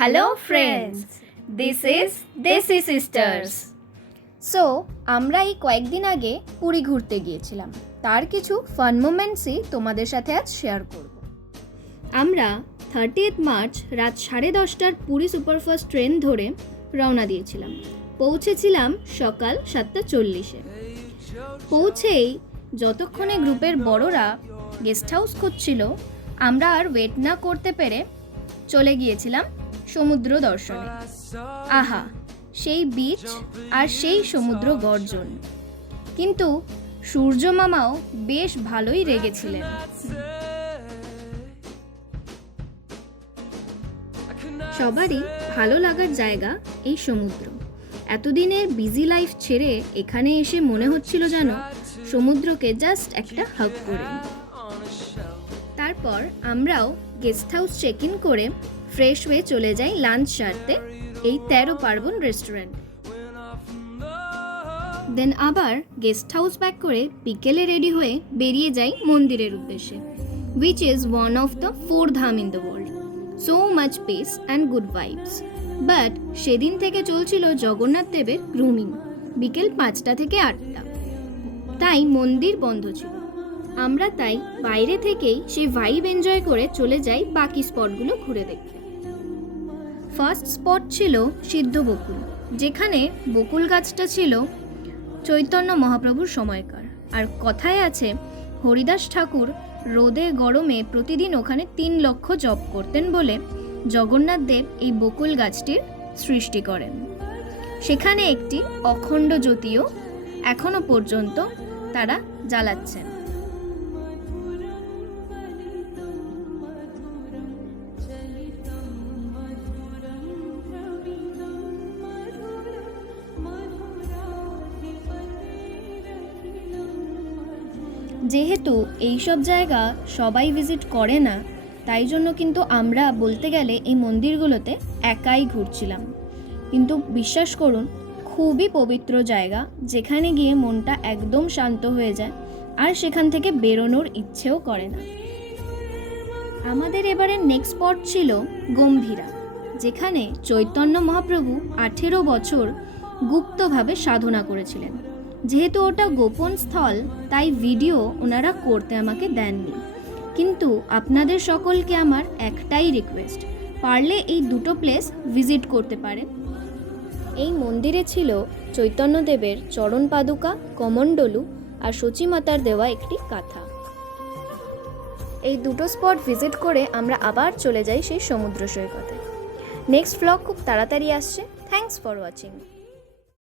Hello friends, this is দেশি sisters. So আমরা এই কয়েকদিন আগে পুরী ঘুরতে গিয়েছিলাম, তার কিছু ফান মোমেন্টসই তোমাদের সাথে আজ শেয়ার করব। আমরা 30 মার্চ রাত 10:30টার পুরী সুপারফাস্ট ট্রেন ধরে রওনা দিয়েছিলাম। পৌঁছেছিলাম সকাল 7:40-এ। পৌঁছেই যতক্ষণে গ্রুপের বড়রা গেস্ট হাউস খুঁজছিল, আমরা আর ওয়েট না করতে পেরে চলে গিয়েছিলাম সমুদ্র দর্শনে। আহা, সেই বিচ আর সেই সমুদ্র গর্জন। কিন্তু সূর্য মামাও বেশ ভালোই রেগেছিলেন। সবারই ভালো লাগার জায়গা এই সমুদ্র। এতদিনের বিজি লাইফ ছেড়ে এখানে এসে মনে হচ্ছিল যেন সমুদ্রকে জাস্ট একটা হাগ করে। তারপর আমরাও গেস্ট হাউস চেক ইন করে ফ্রেশ হয়ে চলে যাই লাঞ্চ সারতে এই 13 পার্বণ রেস্টুরেন্ট। দেন আবার গেস্ট হাউস ব্যাক করে বিকেলে রেডি হয়ে বেরিয়ে যাই মন্দিরের উদ্দেশ্যে, which is one of the 4 Dham in the world. So much peace and good vibes. But সেদিন থেকে চলছিল জগন্নাথ দেবের গ্রুমিং বিকেল 5টা থেকে 8টা, তাই মন্দির বন্ধ ছিল। আমরা তাই বাইরে থেকেই সেই ভাইব এনজয় করে চলে যাই বাকি স্পটগুলো ঘুরে দেখতে। ফার্স্ট স্পট ছিল সিদ্ধ বকুল, যেখানে বকুল গাছটা ছিল চৈতন্য মহাপ্রভুর সময়কার। আর কথায় আছে হরিদাস ঠাকুর রোদে গরমে প্রতিদিন ওখানে 3 লক্ষ জপ করতেন বলে জগন্নাথ দেব এই বকুল গাছটির সৃষ্টি করেন। সেখানে একটি অখণ্ড জ্যোতিও এখনো পর্যন্ত তারা জ্বালাচ্ছেন। যেহেতু এইসব জায়গা সবাই ভিজিট করে না, তাই জন্য কিন্তু আমরা বলতে গেলে এই মন্দিরগুলোতে একাই ঘুরছিলাম। কিন্তু বিশ্বাস করুন, খুবই পবিত্র জায়গা, যেখানে গিয়ে মনটা একদম শান্ত হয়ে যায় আর সেখান থেকে বেরোনোর ইচ্ছেও করে না। আমাদের এবারে নেক্সট স্পট ছিল গম্ভীরা, যেখানে চৈতন্য মহাপ্রভু 18 বছর গুপ্তভাবে সাধনা করেছিলেন। যেহেতু ওটা গোপন স্থল, তাই ভিডিও ওনারা করতে আমাকে দেননি। কিন্তু আপনাদের সকলকে আমার একটাই রিকোয়েস্ট, পারলে এই দুটো প্লেস ভিজিট করতে পারেন। এই মন্দিরে ছিল চৈতন্যদেবের চরণ পাদুকা, কমণ্ডলু আর সচিমাতার দেওয়া একটি কাঁথা। এই দুটো স্পট ভিজিট করে আমরা আবার চলে যাই সেই সমুদ্র সৈকতে। নেক্সট ভ্লগ খুব তাড়াতাড়ি আসছে। Thanks for watching.